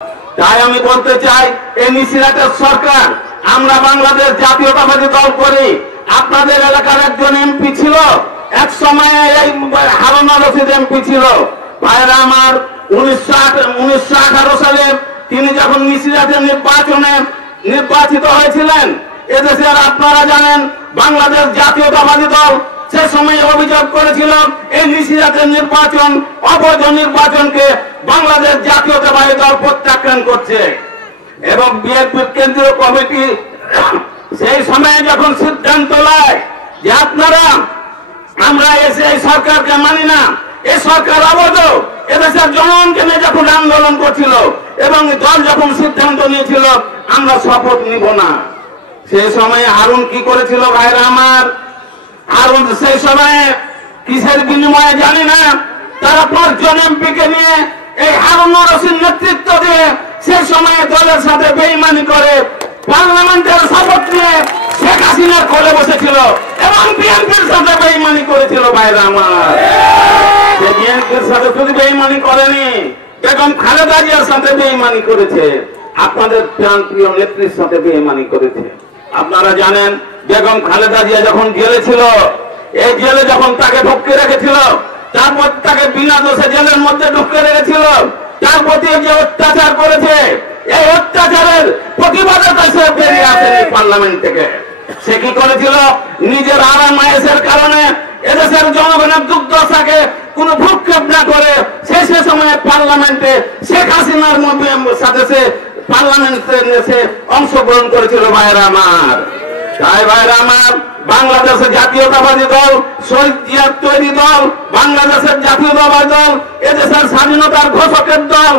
তাই আমি বলতে চাই, এই নিশিরাতের সরকার, আমরা বাংলাদেশ জাতীয়তাবাদী দল করি। আপনাদের এলাকার একজন এমপি ছিল, এক সময়ে এই হারুন রশিদ এমপি ছিল। ভাইরা আমার, 1918 সালে তিনি যখন নিশিরাতের নির্বাচনে নির্বাচিত হয়েছিলেন, এদেশের আপনারা জানেন বাংলাদেশ জাতীয়তাবাদী দল সে সময় অভিযোগ করেছিল এই নিশিরাতের নির্বাচন অবৈধ নির্বাচনকে বাংলাদেশ জাতীয়তাবাদী দল প্রত্যাখ্যান করছে। এবং বিএনপির কেন্দ্রীয় কমিটি সেই সময়ে যখন সিদ্ধান্ত নেয় যে আপনারা, আমরা এসে এই সরকারকে মানি না, এই সরকার অবৈধ, এদেশের জনগণকে নিয়ে যখন আন্দোলন করছিল এবং দল যখন সিদ্ধান্ত নিয়েছিল আমরা শপথ নিব না, সেই সময়ে হারুন কি করেছিল ভাইরা আমার? হারুন সেই সময়ে কিসের বিনিময়ে জানি না, তারা 5 জন এমপিকে নিয়ে এই হারুন রশিদ নেতৃত্ব দিয়ে সেই সময়ে দলের সাথে বেইমানি করে পার্লামেন্টের শপথ নিয়ে শেখ হাসিনার কোলে বসেছিল এবং বিএনপির সাথে বেইমানি করেছিল ভাইরা আমার। বিএনপির সাথে শুধু বেইমানি করেনি, বেগম খালেদা জিয়ার সাথে বেইমানি করেছে, আপনাদের প্রাণপ্রিয় নেত্রীর সাথে বেইমানি করেছে। আপনারা জানেন বেগম খালেদা জিয়া যখন জেলে ছিল, এই জেলে যখন তাকে ঢুকিয়ে রেখেছিল, তারপর তাকে বিনা দোষে জেলের মধ্যে ঢুকিয়ে রেখেছিল, তার প্রতি যে অত্যাচার করেছে, এই অত্যাচারের প্রতিবাদে সে বেরিয়ে আসেনি পার্লামেন্ট থেকে। সে কি করেছিল? নিজের আরাম আয়েসের কারণে এদেশের জনগণের দুর্দশাকে কোন ভ্রুক্ষেপ না করে সে সময়ে পার্লামেন্টে শেখ হাসিনার সাথে সে পার্লামেন্টে এসে অংশগ্রহণ করেছিল ভাইরা আমার। তাই ভাইরা আমার, বাংলাদেশের জাতীয়তাবাদী দল, শহীদ জিয়ার তৈরি দল, বাংলাদেশের জাতীয়তাবাদী দল, এদেশের স্বাধীনতার ঘোষকের দল।